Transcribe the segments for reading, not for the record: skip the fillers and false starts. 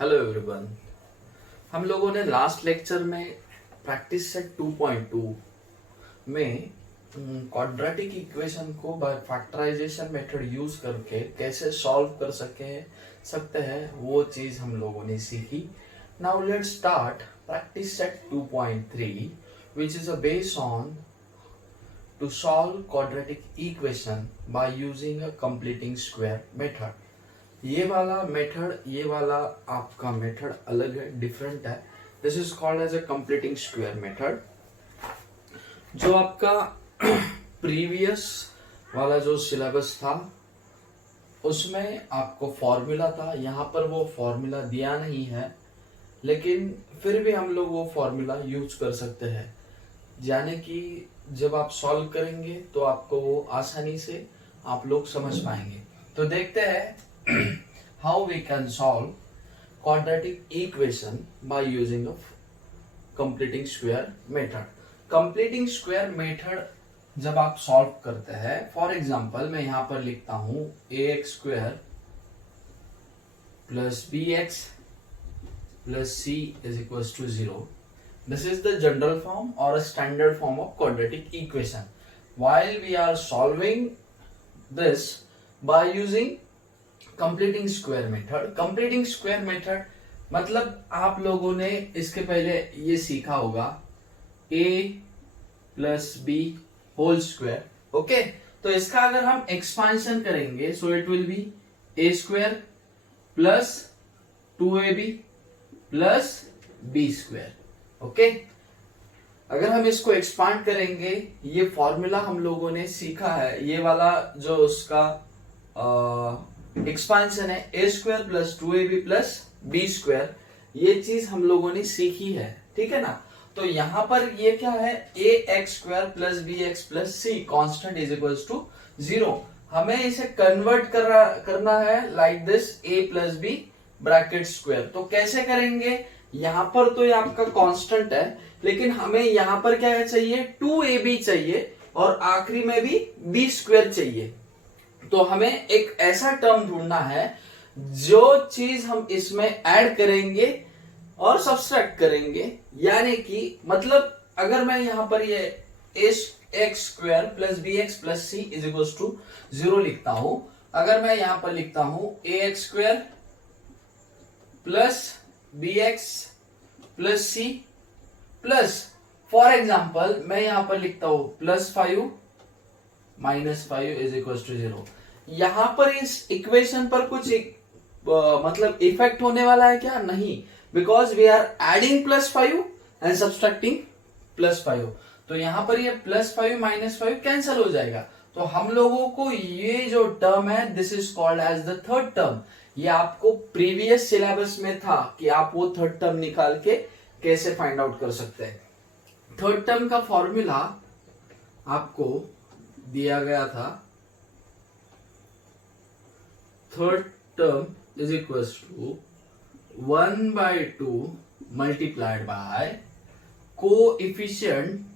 Hello everyone. हम लोगों ने लास्ट लेक्चर में प्रैक्टिस सेट 2.2 में क्वाड्रेटिक इक्वेशन को बाय फैक्टराइजेशन मेथड यूज करके कैसे सॉल्व कर सकते हैं वो चीज हम लोगों ने सीखी। Now let's start practice set 2.3 which is a base on to solve quadratic equation by using a completing square method। ये वाला आपका मेथड अलग है, डिफरेंट है। This is called as a completing square method. जो आपका प्रीवियस वाला जो सिलेबस था उसमें आपको फॉर्मूला था, यहाँ पर वो फॉर्मूला दिया नहीं है, लेकिन फिर भी हम लोग वो फॉर्मूला यूज कर सकते हैं। यानी कि जब आप सॉल्व करेंगे तो आपको वो आसानी से आप लोग समझ पाएंगे। तो देखते हैं how we can solve quadratic equation by using a completing square method। completing square method जब आप सॉल्व करते हैं, फॉर एग्जांपल मैं यहां पर लिखता हूं ax square plus bx plus c is equals to 0। this is the general form or a standard form of quadratic equation। while we are solving this by using completing square method. Completing square method मतलब आप लोगों ने इसके पहले ये सीखा होगा a plus B whole square. Okay, तो इसका अगर हम एक्सपांशन करेंगे so it will be a square plus 2ab plus b square. Okay, अगर हम इसको एक्सपांड करेंगे, ये फॉर्मूला हम लोगों ने सीखा है, ये वाला जो उसका एक्सपांशन है a square plus 2ab plus b square, ये चीज हम लोगों ने सीखी है, ठीक है ना। तो यहां पर ये क्या है, ax square plus bx plus c constant is equals to 0। हमें इसे कन्वर्ट करना है like this a plus b bracket square. तो कैसे करेंगे, यहां पर तो ये आपका कांस्टेंट है, लेकिन हमें यहां पर क्या चाहिए, 2ab चाहिए और आखिरी में भी b स्क्वायर चाहिए। तो हमें एक ऐसा टर्म ढूंढना है जो चीज हम इसमें ऐड करेंगे और सब्सट्रैक्ट करेंगे। यानी कि मतलब अगर मैं यहां पर ये X square plus B X plus C is equal to 0 लिखता हूं, अगर मैं यहां पर लिखता हूं A X square plus B X plus C plus, for example मैं यहां पर लिखता हूं plus 5 minus 5 is equal to 0। यहां पर इस इक्वेशन पर कुछ मतलब इफेक्ट होने वाला है क्या, नहीं, because we are adding plus 5 and subtracting plus 5। तो यहां पर ये प्लस 5 माइनस 5 कैंसिल हो जाएगा। तो हम लोगों को ये जो टर्म है this is called as the third term. ये आपको प्रीवियस सिलेबस में था कि आप वो थर्ड टर्म निकाल के कैसे फाइंड आउट कर सकते हैं। थर्ड टर्म का फॉर्मूला आपको दिया गया था, third term is equal to 1/2 multiplied by coefficient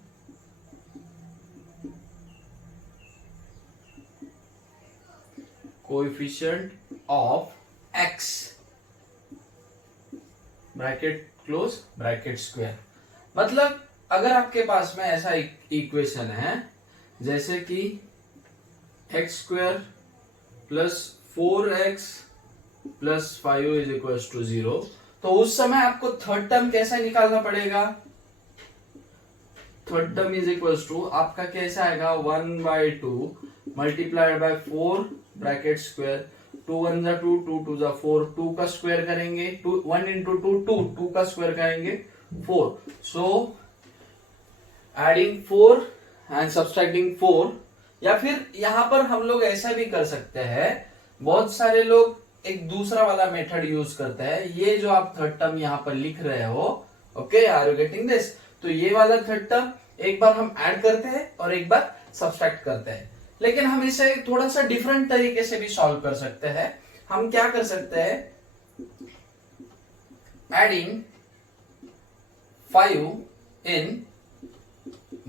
of x bracket close bracket square. मतलब अगर आपके पास में ऐसा इक्वेशन है जैसे कि x square plus 4x plus 5 is equal to 0, तो उस समय आपको थर्ड टर्म कैसा निकालना पड़ेगा। Third term is equal to आपका कैसा आएगा, 1/2 मल्टीप्लाइड बाय 4 ब्रैकेट स्क्वायर, 2 1 जा 2, 2 2 जा 4, 2 का स्क्वायर करेंगे, 1 इंटू 2 2, 2 का स्क्वायर करेंगे 4। So adding 4 and subtracting 4। या फिर यहां पर हम लोग ऐसा भी कर सकते हैं, बहुत सारे लोग एक दूसरा वाला मेथड यूज करते हैं। ये जो आप थर्ड टर्म यहां पर लिख रहे हो, okay, are you getting this. तो ये वाला थर्ड टर्म एक बार हम ऐड करते हैं और एक बार सब्सट्रैक्ट करते हैं, लेकिन हम इसे थोड़ा सा डिफरेंट तरीके से भी सॉल्व कर सकते हैं। हम क्या कर सकते हैं, एडिंग 5 इन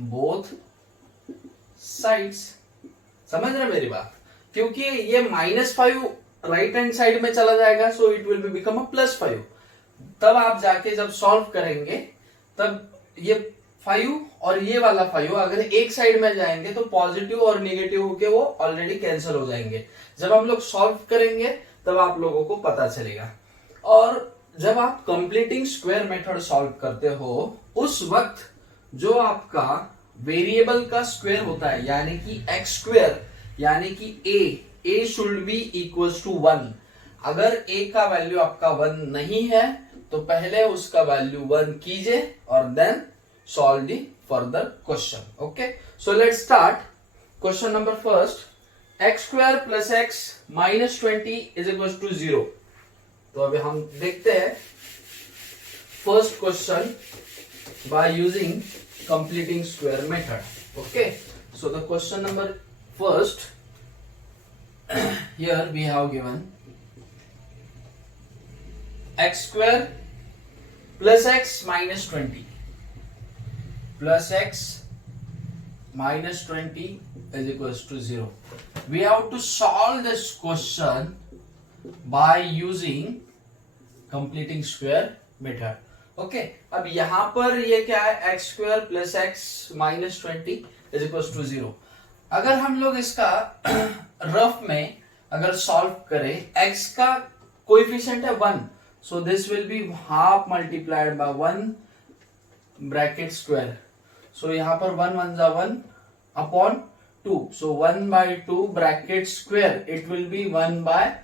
बोथ साइड्स। समझ रहे मेरी बात, क्योंकि ये -5 राइट हैंड साइड में चला जाएगा, सो it will be become a +5। तब आप जाके जब सॉल्व करेंगे तब ये 5 और ये वाला 5 अगर एक साइड में जाएंगे तो पॉजिटिव और नेगेटिव होके वो ऑलरेडी कैंसिल हो जाएंगे। जब हम लोग सॉल्व करेंगे तब आप लोगों को पता चलेगा। और जब आप कंप्लीटिंग स्क्वायर मेथड सॉल्व करते हो उस वक्त जो आपका वेरिएबल का स्क्वायर होता है यानी कि एक्स स्क्वायर यानी कि ए शुड बी इक्वल्स टू 1। अगर ए का वैल्यू आपका 1 नहीं है तो पहले उसका वैल्यू 1 कीजिए और then solve the further question. Okay, so let's start question number first. X square plus x minus 20 is equal to 0। तो अभी हम देखते हैं first question by using completing square method. Okay, so the question number first, here we have given x square plus x minus 20 plus x minus 20 is equals to 0. We have to solve this question by using completing square method. Okay, अब यहां पर ये क्या है, x square plus x minus 20 is equals to 0. अगर हम लोग इसका रफ में अगर सॉल्व करें, x का कोएफिशिएंट है 1, so this will be half multiplied by 1 bracket square. So यहां पर 1 1 जा 1 upon 2, so 1 by 2 bracket square, it will be 1 by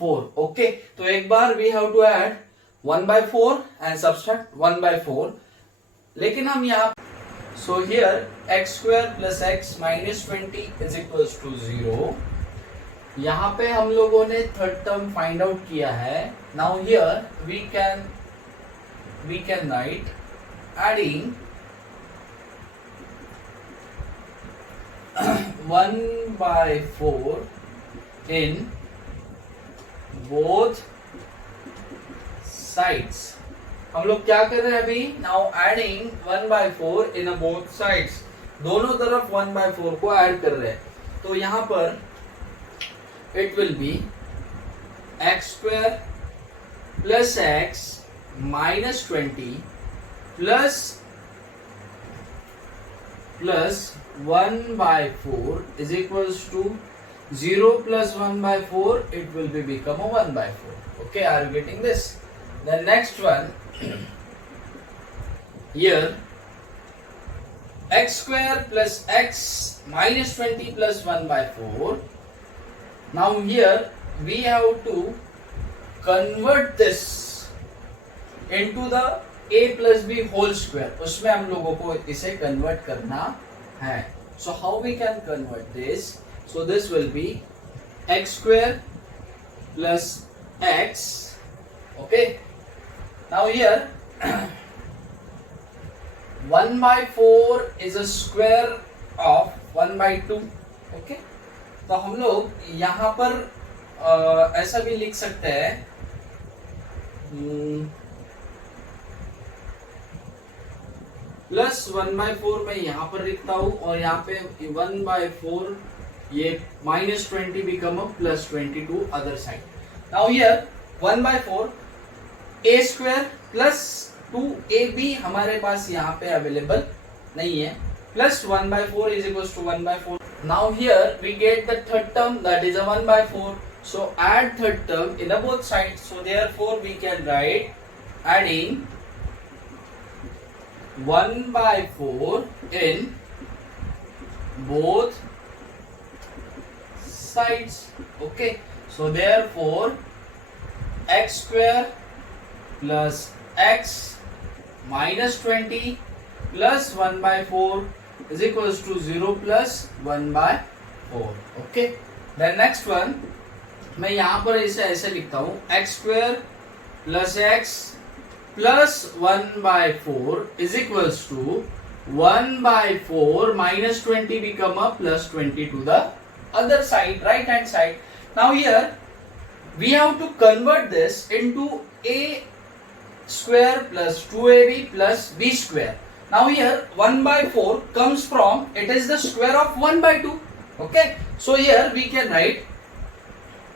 4। Okay, तो एक बार we have to add 1 by 4 and subtract 1 by 4। लेकिन हम यहाँ so here x square plus x minus 20 is equals to 0। यहाँ पे हम लोगों ने थर्ड टर्म फाइंड आउट किया है। now here we can write adding 1 by 4 in both sides। हम लोग क्या कर रहे हैं अभी, now adding 1 by 4 in both sides, दोनों तरफ 1 by 4 को ऐड कर रहे हैं। तो यहां पर it will be x square plus x minus 20 plus 1 by 4 is equals to 0 plus 1 by 4, it will be become a 1 by 4. Okay, are you getting this? The next one, here x square plus x minus 20 plus 1 by 4. Now here we have to convert this into the a plus b whole square। उसमें हम लोगों को इसे convert करना है। So how we can convert this? So this will be x square plus x। Okay, now here 1 by 4 is a square of 1 by 2। okay, तो हम लोग यहां पर ऐसा भी लिख सकते हैं, प्लस 1 by 4 मैं यहां पर लिखता हूं और यहाँ पे 1 by 4 ये minus 20 become a plus 20 to other side। now here 1 by 4 a square plus 2ab हमारे पास यहाँ पे अवेलेबल नहीं है, plus 1 by 4 is equals to 1 by 4। now here we get the third term, that is a 1 by 4, so add third term in both sides, so therefore we can write adding 1 by 4 in both sides। okay, so therefore x square plus x minus 20 plus 1 by 4 is equals to 0 plus 1 by 4। okay, then next one मैं यहाँ पर इसे ऐसे लिखता हूँ, x square plus x plus 1 by 4 is equals to 1 by 4 minus 20 become a plus 20 to the other side, right hand side। now here we have to convert this into a square plus 2ab plus b square। now here 1 by 4 comes from, it is the square of 1 by 2। okay, so here we can write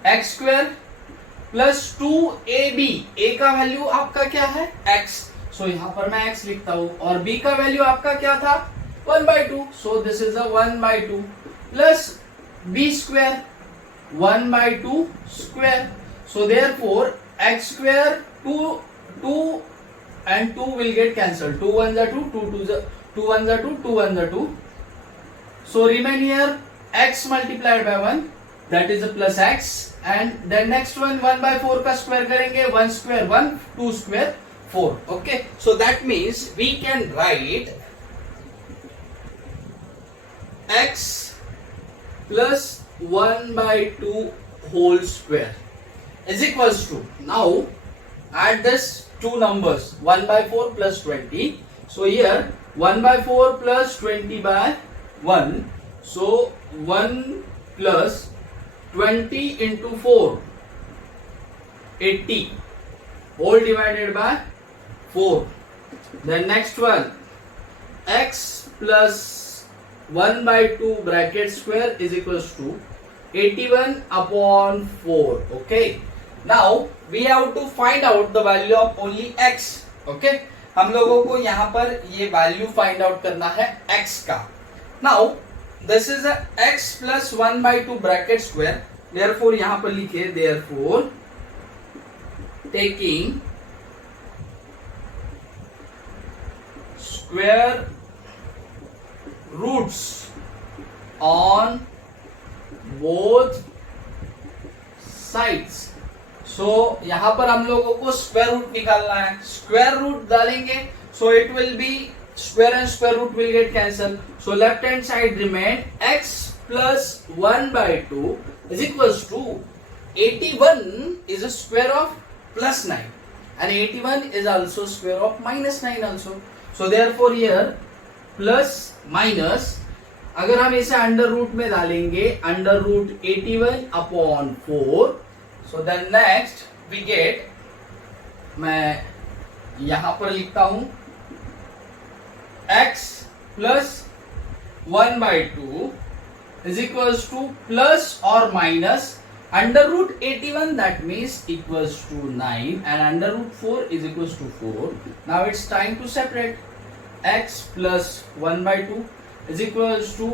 x square plus 2ab, a का value आपका क्या है x, सो यहां पर मैं x लिखता हूं, और b का वैल्यू आपका क्या था 1/2, so this is a 1/2 plus b square 1/2 square, so therefore x square 2 and 2 will get cancelled, 2 1s are 2, 2 1s are 2, 2 1s are 2, so remain here x multiplied by 1, that is a plus x, and then next one 1/4 का square करेंगे, 1 square 1, 2 square 4, okay, so that means we can write x plus 1/2 whole square is equals to, now add this two numbers 1/4 plus 20, so here 1/4 plus 20 by 1, so 1 plus 20 into 4 80 whole divided by 4, then next one x plus 1/2 bracket square is equals to 81/4, okay, now we have to find out the value of only x, okay, हम लोगों को यहां पर ये value find out करना है x का. Now this is x plus 1/2 bracket square, therefore यहां पर लिखे therefore taking square roots on both sides, so यहां पर हम लोगों को स्क्वायर रूट निकालना है, स्क्वायर रूट डालेंगे, so it will be square and square root will get cancel, so left hand side remain x plus 1/2 is equals to 81 is a square of plus 9 and 81 is also square of minus 9 also, so therefore here plus minus, अगर हम इसे under root में डालेंगे, under root 81/4, so then next we get, मैं यहां पर लिखता हूं x plus 1/2 is equals to plus or minus under root 81, that means equals to 9, and under root 4 is equals to 4. Now it's time to separate. X plus 1/2 is equals to,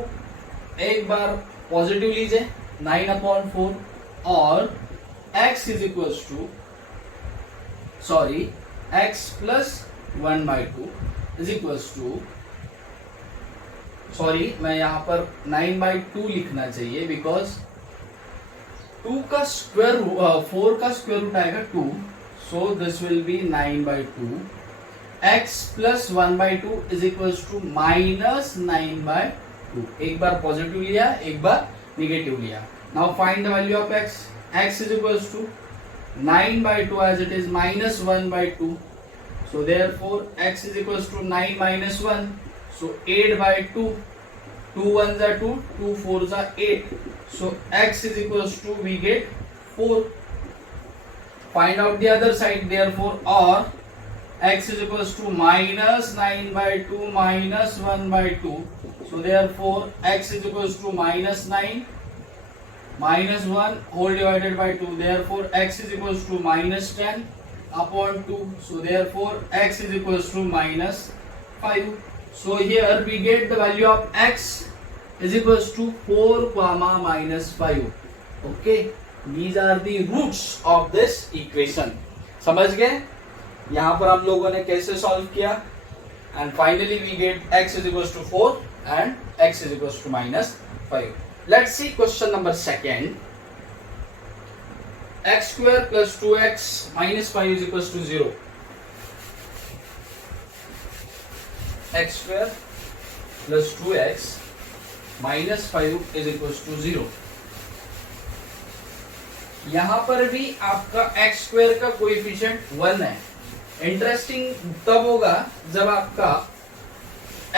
एक बार positive लीजिए 9/4, और x is equals to, sorry, x plus 1/2 is equals to, sorry मैं यहाँ पर 9/2 लिखना चाहिए, because 2 का स्क्वायर 4 का स्क्वायर रूट आएगा 2, so this will be 9/2. x plus 1/2 is equals to minus 9/2. एक बार पॉजिटिव लिया, एक बार निगेटिव लिया. Now find the value of x. x is equals to 9/2 as it is minus 1/2, so therefore x is equals to 9 minus 1, so 8/2, 2 1s are 2, 2 4s are 8, so x is equals to, we get 4. Find out the other side, therefore or x is equals to minus 9/2 minus 1/2, so therefore x is equals to minus 9 minus 1 whole divided by 2, therefore x is equals to minus 10/2, so therefore x is equals to minus 5. So here we get the value of x is equals to 4, minus 5. Okay, these are the roots of this equation. समझ गए? यहाँ पर हम लोगों ने कैसे solve किया, and finally we get x is equals to 4 and x is equals to minus 5. Let's see question number 2. x square plus 2x minus 5 is equals to 0. x square plus 2x minus 5 is equals to 0. यहां पर भी आपका x square का coefficient 1 है. Interesting तब होगा जब आपका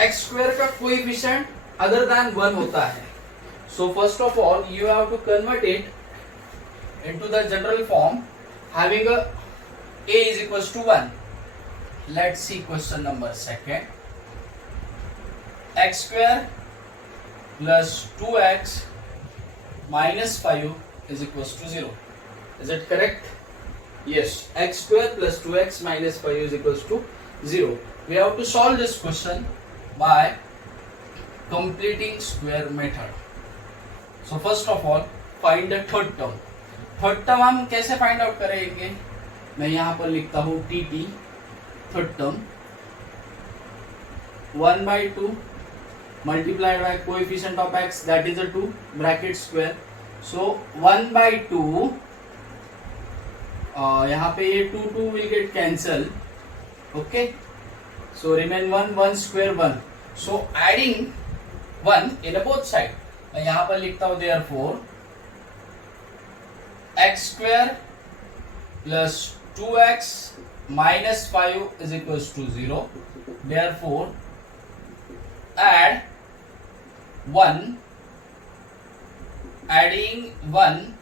x स्क्वायर का कोएफिशिएंट अदर देन 1 होता है. So first of all you have to convert it into the general form having a is equals to 1. Let's see question number 2. x square plus 2x minus 5 is equals to 0. Is it correct? Yes, x square plus 2x minus 5 is equals to 0. We have to solve this question by completing square method. So first of all, find the third term. Third term हम कैसे find out करेंगे? मैं यहां पर लिखता हूं tt, third term 1/2 multiplied by coefficient of x, that is a 2, bracket square. So 1/2, यहाँ पे ये 2 will get cancel. Okay, so remain 1 square 1. So adding 1 in both side, मैं यहाँ पर लिखता हूँ therefore x square plus 2x minus 5 is equals to 0. Therefore add 1, adding 1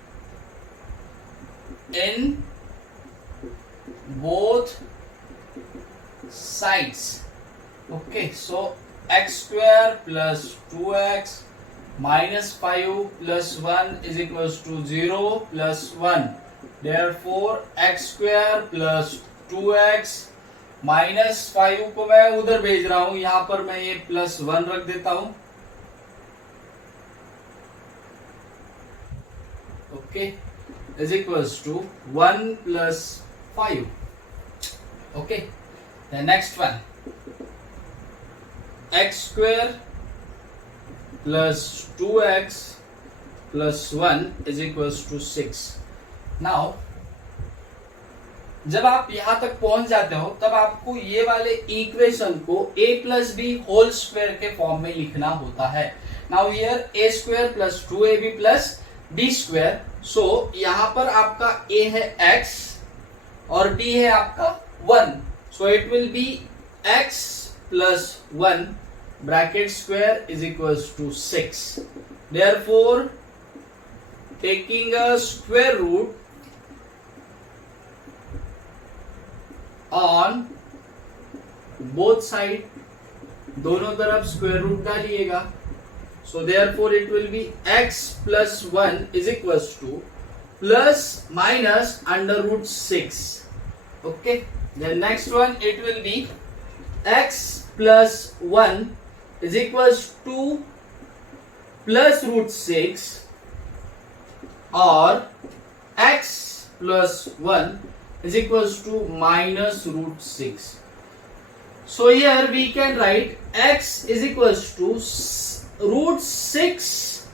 in both sides. Okay, so x square plus 2x minus 5 plus 1 is equals to 0 plus 1. Therefore x square plus 2x minus 5 को मैं उधर भेज रहा हूं, यहां पर मैं ये प्लस 1 रख देता हूं. Okay, is equals to 1 plus 5. Okay, the next one, x square plus 2x plus 1 is equals to 6. Now जब आप यहां तक पहुंच जाते हो तब आपको ये वाले इक्वेशन को a plus B whole square के फॉर्म में लिखना होता है. Now here a square plus 2ab plus b square. So यहां पर आपका a है x और d है आपका 1. सो it will B x plus 1 bracket square is equals to 6. Therefore taking a square root on both side, दोनों तरफ square root डालिएगा. So therefore it will be x plus 1 is equals to plus minus under root 6. Okay, the next one it will be x plus 1 is equals to plus root 6 or x plus 1 is equals to minus root 6. So here we can write x is equals to root 6.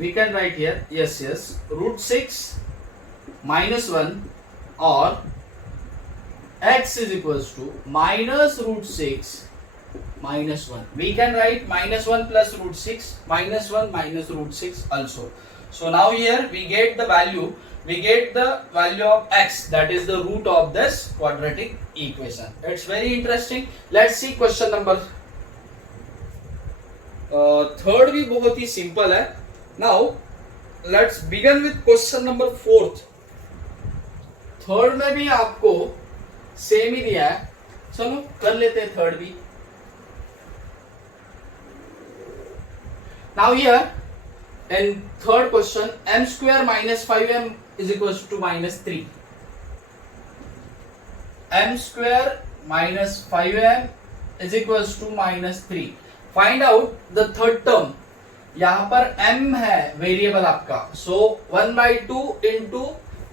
We can write here, yes, root 6 minus 1 or x is equals to minus root 6 minus 1. We can write minus 1 plus root 6, minus 1 minus root 6 also. So now here we get the value of x, that is the root of this quadratic equation. It's very interesting. Let's see question number third भी बहुत ही simple है. Now let's begin with question number 4th. Third में भी आपको same ही दिया है, चलो कर लेते हैं थर्ड भी. Now here in third question, m square minus 5m is equals to minus 3. M square minus 5m is equals to minus 3. Find out the third term. यहाँ पर m है वेरिएबल आपका, so 1/2 into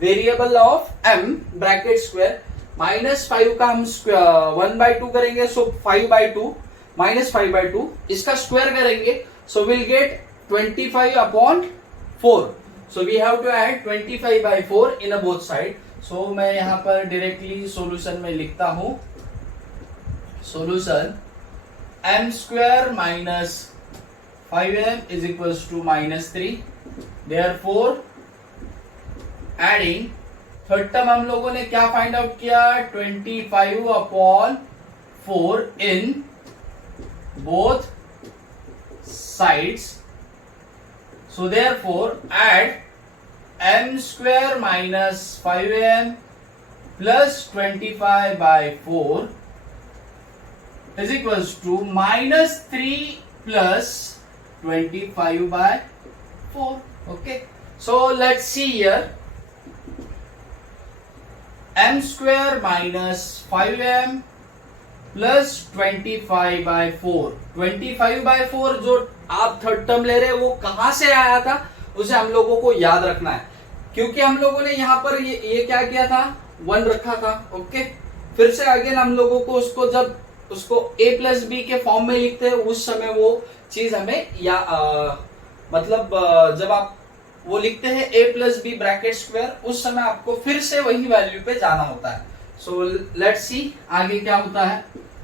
variable of m bracket square minus 5 का हम 1/2 करेंगे, सो 5/2 minus 5/2 इसका square करेंगे, so we'll get 25/4. So we have to add 25/4 in a both side. So मैं यहाँ पर डायरेक्टली सॉल्यूशन में लिखता हूँ, solution m square minus 5m is equals to minus 3. Therefore adding third term हम लोगों ने क्या फाइंड आउट किया, 25/4 in both sides. So therefore add m square minus 5m plus 25/4 is equals to minus 3 plus 25/4. Okay, so let's see here. m square minus 5m plus 25/4। 25/4 जो आप third term ले रहे हैं वो कहां से आया था उसे हम लोगों को याद रखना है, क्योंकि हम लोगों ने यहाँ पर ये क्या किया था, 1 रखा था। ओके, फिर से अगेन हम लोगों को उसको जब उसको a प्लस बी के फॉर्म में लिखते हैं उस समय वो चीज हमें जब आप वो लिखते हैं a plus b bracket square, उस समय आपको फिर से वही वैल्यू पे जाना होता है। सो लेट्स सी आगे क्या होता है।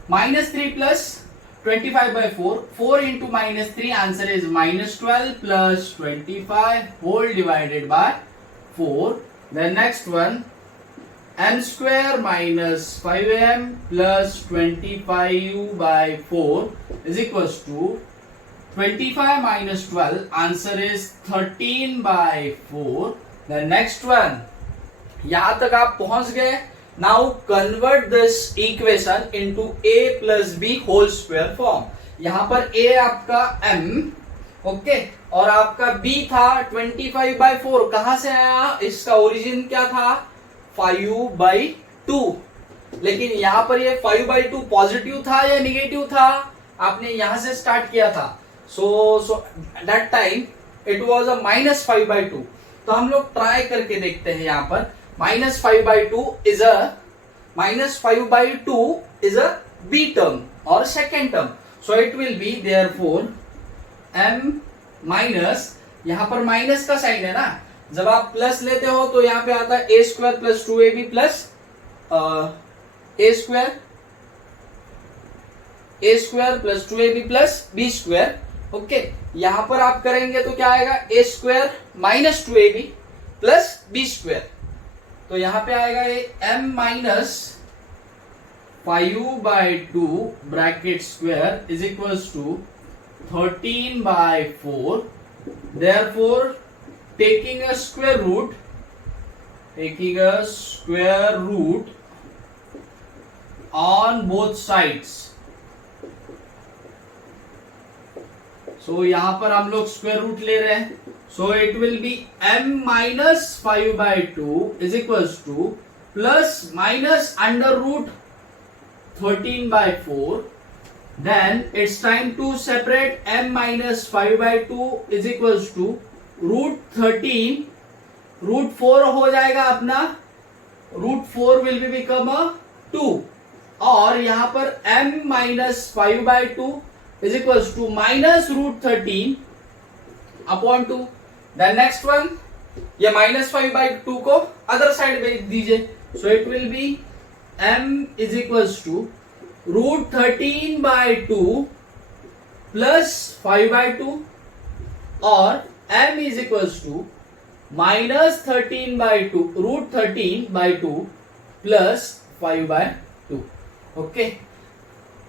-3 plus 25/4, 4 into -3 answer is -12 plus 25 whole divided by 4। Then next one, m square minus 5m plus 25/4 is equals to 25 minus 12. Answer is 13/4. The next one, यहां तक आप पहुंच गए। Now convert this equation into a plus b whole square form. यहां पर a आपका m, okay, और आपका b था 25/4। कहां से आया, इसका ओरिजिन क्या था, 5/2। लेकिन यहां पर ये 5/2 पॉजिटिव था या निगेटिव था, आपने यहां से स्टार्ट किया था। So that time it was a -5/2। तो हम लोग ट्राई करके देखते हैं। यहां पर -5/2 इज अ b term और second term. So it will B therefore m minus, यहां पर माइनस का साइन है ना, जब आप प्लस लेते हो तो यहां पे आता है a square plus 2ab plus a square plus 2ab plus b square. Okay, यहां पर आप करेंगे तो क्या आएगा, a square minus 2ab plus b square. तो यहां पे आएगा ये m minus 5/2 bracket square is equals to 13/4। Therefore, taking a square root on both sides. So यहां पर हम लोग स्क्वायर रूट ले रहे हैं। So it will be m minus 5/2 is equals to plus minus under root 13/4. Then it's time to separate m minus 5/2 is equals to root 13, root 4 हो जाएगा अपना, root 4 will be become a 2, और यहां पर m minus 5/2 is equals to minus root 13 upon 2। Then next one, ये -5/2 को other side भेज दीजिए। So it will be m is equals to root 13/2 plus 5/2, और m is equals to minus 13/2, root 13/2 plus 5/2। Okay,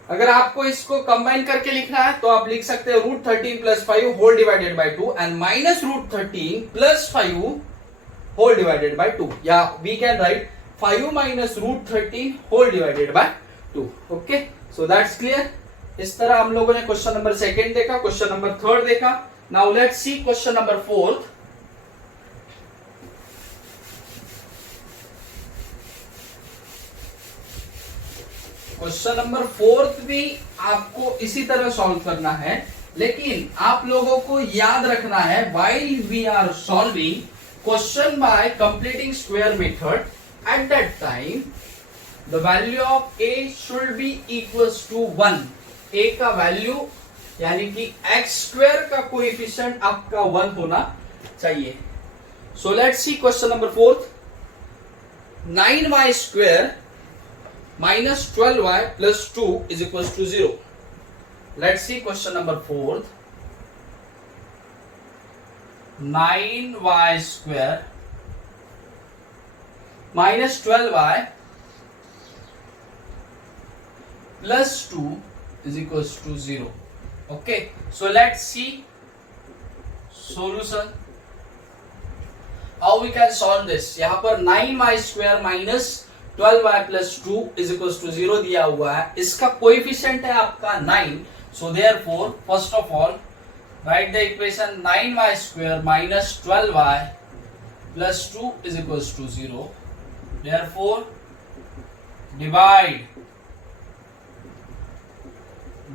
अगर आपको इसको combine करके लिखना है तो आप लिख सकते हैं root 13 plus 5 whole divided by 2 and minus root 13 plus 5 whole divided by 2, या we can write 5 minus root 13 whole divided by 2। Okay, so that's clear. इस तरह हम लोगों ने क्वेश्चन नंबर सेकंड देखा, क्वेश्चन नंबर थर्ड देखा। Now let's see question number fourth. Question number fourth भी आपको इसी तरह सॉल्व करना है, लेकिन आप लोगों को याद रखना है while we are solving question by completing square method, at that time the value of a should be equals to 1। a का वैल्यू यानी कि x स्क्वायर का कोएफिशिएंट आपका 1 होना चाहिए। So let's see question number fourth. 9y square minus 12y plus 2 is equals to 0. Let's see question number fourth. 9y square minus 12y plus 2 is equals to 0. Okay, so let's see solution. How we can solve this? यहाँ पर 9y square minus 12y plus 2 is equals to 0 दिया हुआ है। इसका coefficient है आपका 9। So therefore, first of all, write the equation 9y square minus 12y plus 2 is equals to 0. therefore divide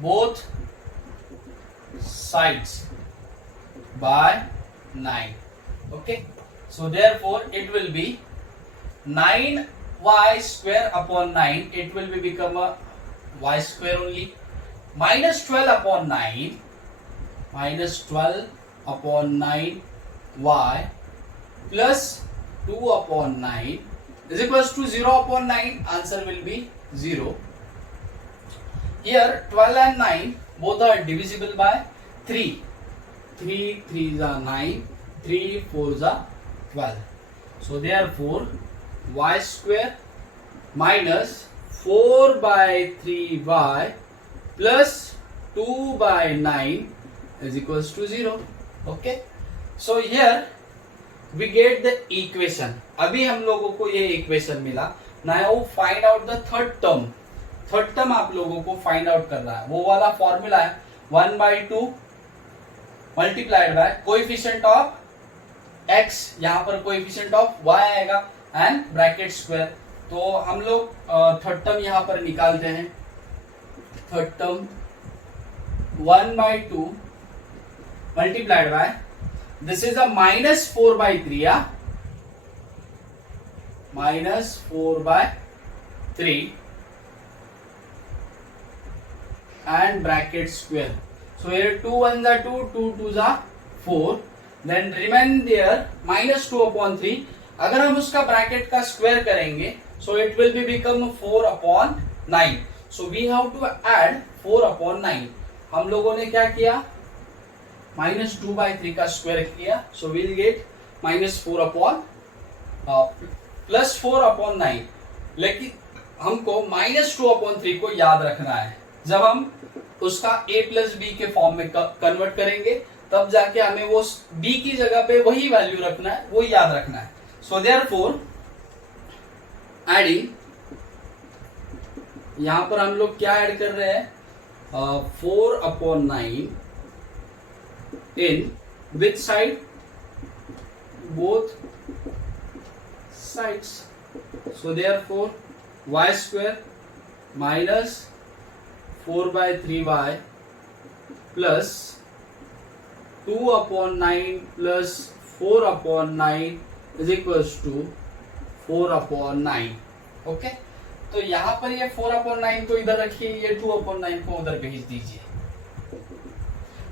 both sides by 9. Okay, so therefore it will be 9y square upon 9, it will be become a y square only, minus 12 upon 9, minus 12 upon 9 y plus 2 upon 9 is equals to 0 upon 9, answer will be 0. Here 12 and 9 both are divisible by 3. 3 3s are 9, 3 4s are 12. So therefore y square minus 4 by 3y plus 2 by 9 is equals to 0. Okay, so here we get the equation. अभी हम लोगों को ये equation मिला. Now find out the third term. Third term आप लोगों को find out करना है. वो वाला फॉर्मूला है 1/2 multiplied by coefficient of x, यहां पर कोएफिशिएंट ऑफ y आएगा एंड ब्रैकेट स्क्वायर. तो हम लोग थर्ड टर्म यहां पर निकालते हैं. Third term 1/2 multiplied by this is a minus 4/3 या minus 4/3 and bracket square. So here 2 1s are 2, 2 2s are 4. Then remain there minus 2 upon 3. अगर हम उसका ब्रैकेट का स्क्वायर करेंगे so it will be become 4 upon 9. So we have to add 4 upon 9. हम लोगों ने क्या किया, minus 2/3 का स्क्वायर किया. So we'll get minus 4 upon plus 4 upon 9. लेकिन हमको minus 2 upon 3 को याद रखना है. जब हम उसका a प्लस बी के फॉर्म में कन्वर्ट करेंगे तब जाके हमें वो b की जगह पे वही वैल्यू रखना है, वो याद रखना है. सो देयरफॉर एडिंग, यहां पर हम लोग क्या ऐड कर रहे हैं, 4 upon 9 in which side, both sides. So therefore y square minus 4/3y plus 2 upon 9 plus 4 upon 9 is equals to 4 upon 9. Okay, तो यहां पर ये 4 upon 9 को इधर रखिए, ये 2 upon 9 को उधर भेज दीजिए.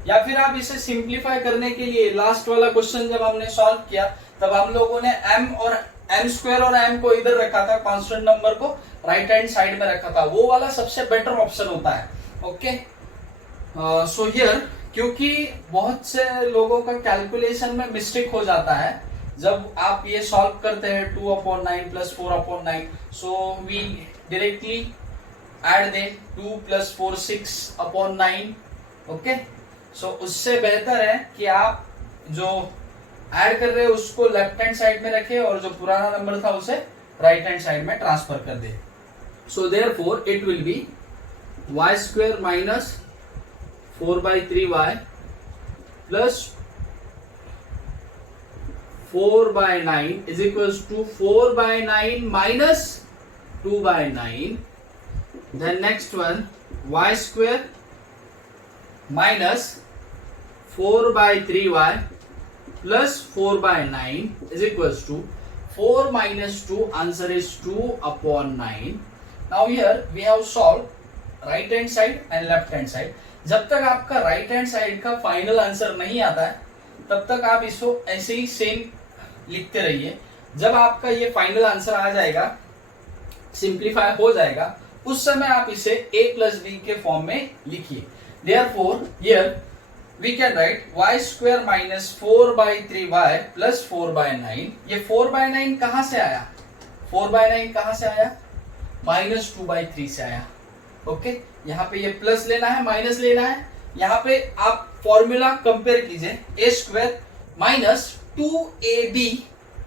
या फिर आप इसे सिंप्लीफाई करने के लिए लास्ट वाला क्वेश्चन जब हमने सॉल्व किया तब हम लोगों ने m और m स्क्वायर और m को इधर रखा था, कांस्टेंट नंबर को राइट हैंड साइड में रखा था. वो वाला सबसे बेटर ऑप्शन होता है. ओके, सो हियर क्योंकि बहुत से लोगों का कैलकुलेशन में मिस्टेक हो जाता है जब आप ये सॉल्व करते हैं 2 upon 9 plus 4 upon 9. So we directly add the 2 plus 4 6 upon 9. Okay, so उससे बेहतर है कि आप जो ऐड कर रहे हैं उसको लेफ्ट हैंड साइड में रखें और जो पुराना नंबर था उसे राइट हैंड साइड में ट्रांसफर कर दे. So therefore it will be y square minus 4/3y plus 4/9 is equals to 4/9 minus 2/9. Then next one y square minus 4/3y plus 4/9 is equals to 4 minus 2, answer is 2 upon 9. Now here we have solved right hand side and left hand side. जब तक आपका right hand side का final answer नहीं आता है तब तक आप इसको ऐसे ही सेम लिखते रहिए. जब आपका ये फाइनल आंसर आ जाएगा, सिंप्लीफाई हो जाएगा, उस समय आप इसे a प्लस बी के फॉर्म में लिखिए. Therefore here we can write y square minus 4/3y plus 4/9. ये 4/9 कहां से आया, 4/9 कहां से आया, माइनस 2/3 से आया. ओके, यहाँ पे ये प्लस लेना है, माइनस लेना है. यहाँ पे आप फॉर्मूला कंपेयर कीजिए, a square minus 2ab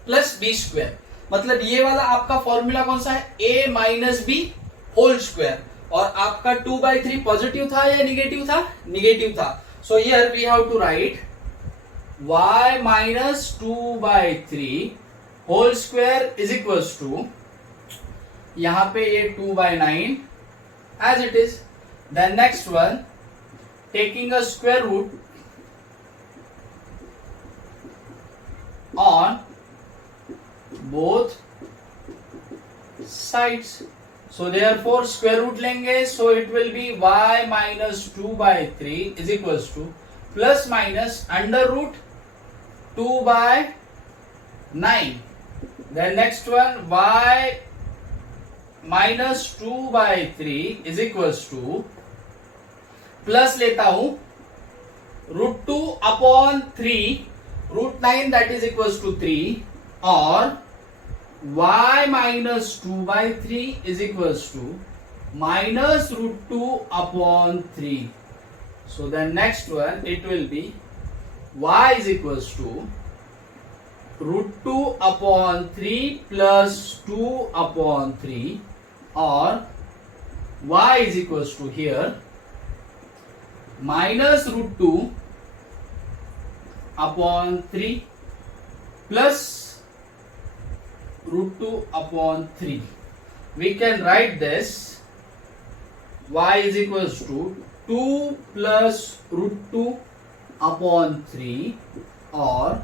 plus b square. मतलब ये वाला आपका फॉर्मूला कौन सा है, a minus b whole square. और आपका 2/3 पॉजिटिव था या निगेटिव था, निगेटिव था. So here we have to write y minus 2/3 whole square is equals to यहाँ पे ये 2/9 as it is. Then next one, taking a square root on both sides. So therefore square root लेंगे, so it will be y minus 2/3 is equals to plus minus under root 2/9. Then next one, y minus 2/3 is equals to plus लेता हूं √2/3 √9 that is equals to 3 और y minus 2/3 is equals to minus √2/3. So the next one it will be y is equals to √2/3 plus 2/3 or y is equals to here minus √2/3 plus √2/3. We can write this y is equals to 2 plus √2/3 or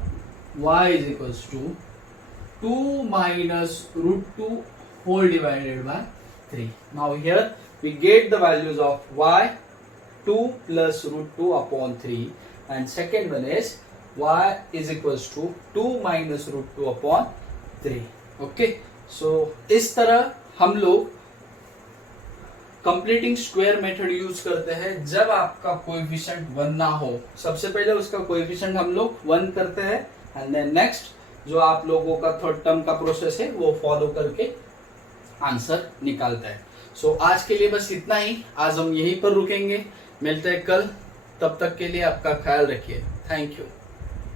y is equals to 2 minus √2 whole divided by 3. Now here we get the values of y, 2 plus √2/3, and second one is y is equals to 2 minus √2/3. Okay, so इस तरह हम लोग completing square method use करते हैं जब आपका coefficient 1 ना हो. सबसे पहले उसका कोएफिशिएंट हम लोग 1 करते हैं एंड देन नेक्स्ट जो आप लोगों का थर्ड टर्म का प्रोसेस है वो फॉलो करके आंसर निकालता है. सो आज के लिए बस इतना ही. आज हम यहीं पर रुकेंगे, मिलते हैं कल. तब तक के लिए आपका ख्याल रखिए. Thank you.